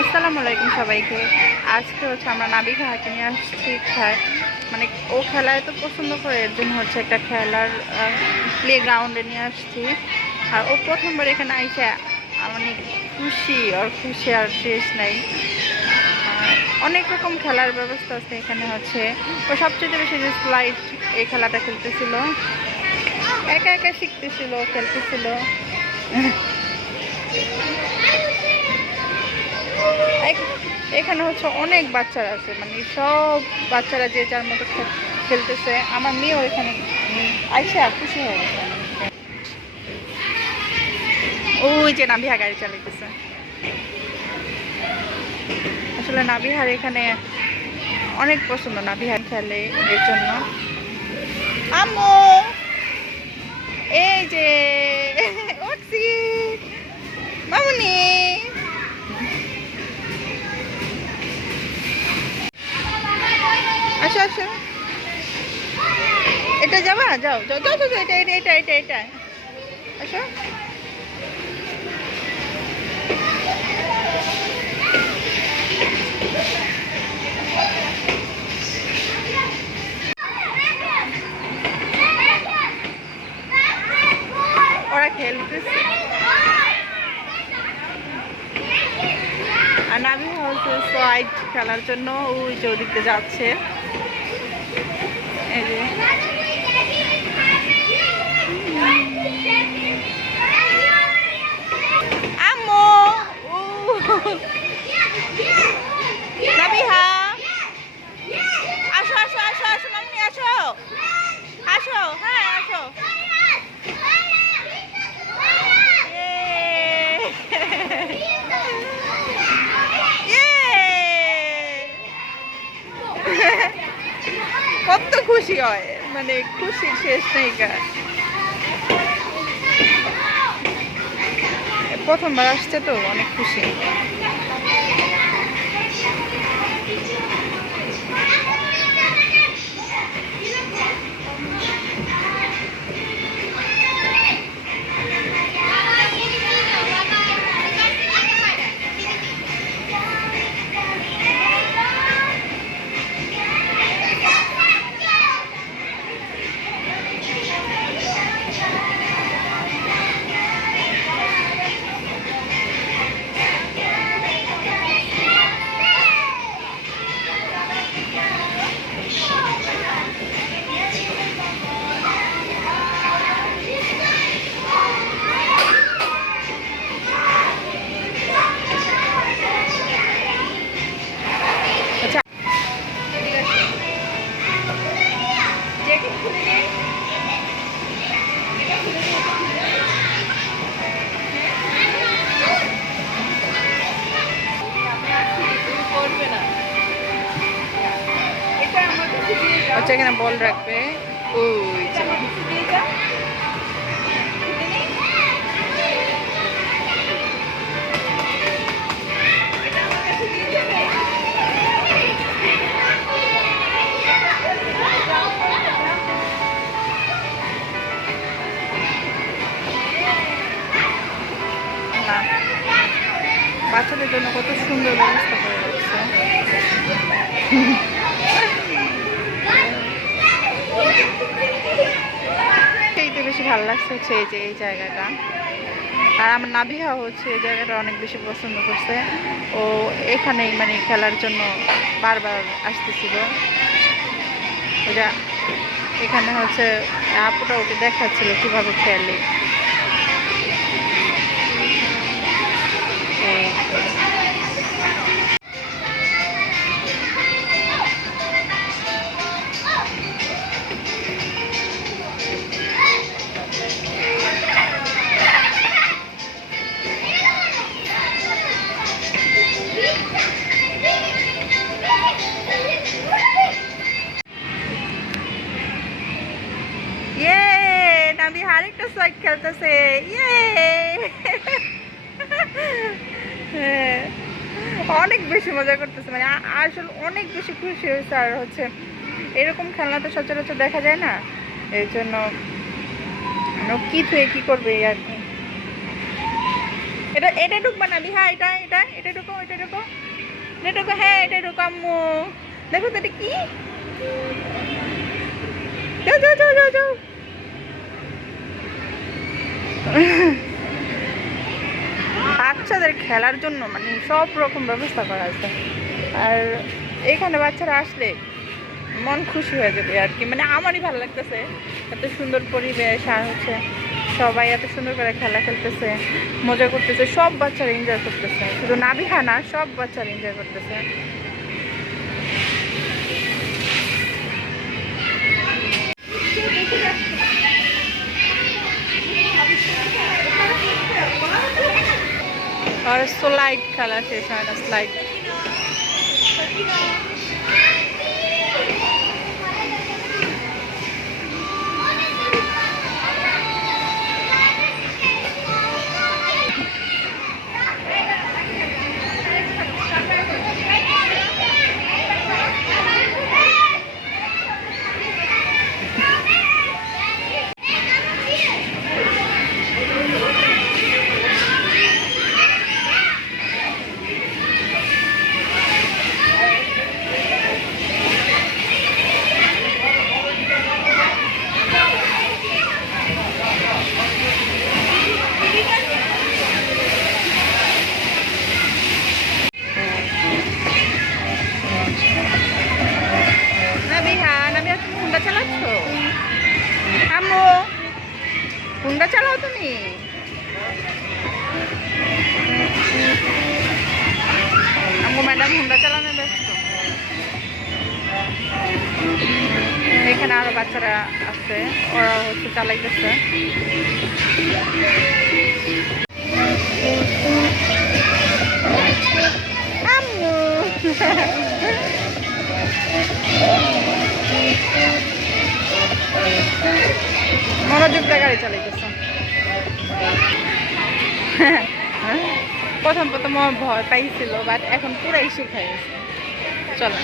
আসসালামু আলাইকুম সবাইকে। আজকে হচ্ছে আমরা নাবিঘাকে নিয়ে আসছি মানে ও খেলা এত পছন্দ করে, এর জন্য হচ্ছে একটা খেলার প্লে গ্রাউন্ডে নিয়ে আসছি। আর ও প্রথমবার এখানে আইসে অনেক খুশি, আর খুশি আর শেষ নাই। অনেক রকম খেলার ব্যবস্থা আছে এখানে। হচ্ছে ও সবচেয়ে বেশি যে স্লাইড, এই খেলাটা খেলতেছিল, একা একা শিখতেছিল, খেলতেছিল। এখানে হচ্ছে অনেক বাচ্চারা আছে, মানে সব বাচ্চারা যে যার মতো খেলতেছে। আমার মেয়েও এখানে আইসা খুশি হয়ে গেছে। ওই যে নাবিহা গাড়ি চালাইতেছে। আসলে নাবিহার এখানে অনেক পছন্দ, নাবিহা খেলে এর জন্য। আম্মু এই যে উঠছি, মামুনি আসো আসো, এটা যাবা, যাও যাও যাও যাও, এটা এটা এটা এটা এটা আসো। ওরা খেলতেছে আর নাবি হচ্ছে স্লাইড খেলার জন্য ওই যে ওদিকে যাচ্ছে। এই যে আম্মু, ও নাবিহা আসো আসো আসো আসো, মামনি আসো আসো, হ্যাঁ আসো। কত খুশি হয়, মানে খুশির শেষ নেই। প্রথমবার আসছে তো অনেক খুশি। আচ্ছা, এখানে বল রাখবে। ওই বাচ্চাদের জন্য কত সুন্দর ব্যবস্থা করে রাখছে। এইটা বেশি ভালো লাগছে হচ্ছে এই যে এই জায়গাটা। আর আমার নাবিহা হচ্ছে এই জায়গাটা অনেক বেশি পছন্দ করছে। ও এখানেই মানে খেলার জন্য বারবার আসতেছিল। ওটা এখানে হচ্ছে আপুটা ওকে দেখাচ্ছিল কিভাবে খেলে। ইয়ে নাবি আরেকটা সাইড খেলতেছে। ইয়ে অনেক বেশি মজা করতেছে, মানে আসলে অনেক বেশি খুশি হয়েছে। আর হচ্ছে এরকম খেলনা তো সচরাচর দেখা যায় না, এই জন্য কি থুয়ে কি করবে আর কি। এটা এটা এটা ঢুকবা না বিহা, এটা এটা এটা ঢুকো, এটা ঢুকো, এটা ঢুকো, হ্যাঁ এটা ঢুকো আম্মু। দেখো তো এটা কি, যাও যাও যাও যাও যাও। বাচ্চাদের খেলার জন্য মানে সব রকম ব্যবস্থা করা আছে। আর এখানে বাচ্চারা আসলে মন খুশি হয়ে যাবে আর কি, মানে আমারই ভালো লাগতেছে, এত সুন্দর পরিবেশ আর হচ্ছে সবাই এত সুন্দর করে খেলা খেলতেছে, মজা করতেছে, সব বাচ্চারা এনজয় করতেছে, শুধু নাবিহা না সব বাচ্চারা এনজয় করতেছে। আর স্লাইড খেলা শেষ হয় না, স্লাইড। চালাচ্ছো আম্মু, হুন্ডা চালাও তুমি? আম্মু ম্যাডাম হুন্ডা চালানো ব্যস্ত। এখানে আরো বাচ্চারা আছে, ওরা হচ্ছে চালাইতেছে। আম্মু মনোযোগ দিয়ে গাড়ি চালাইতেছে। প্রথম প্রথম ভয় পাইছিল, বাট এখন পুরাই শিখাই গেছে। চলো।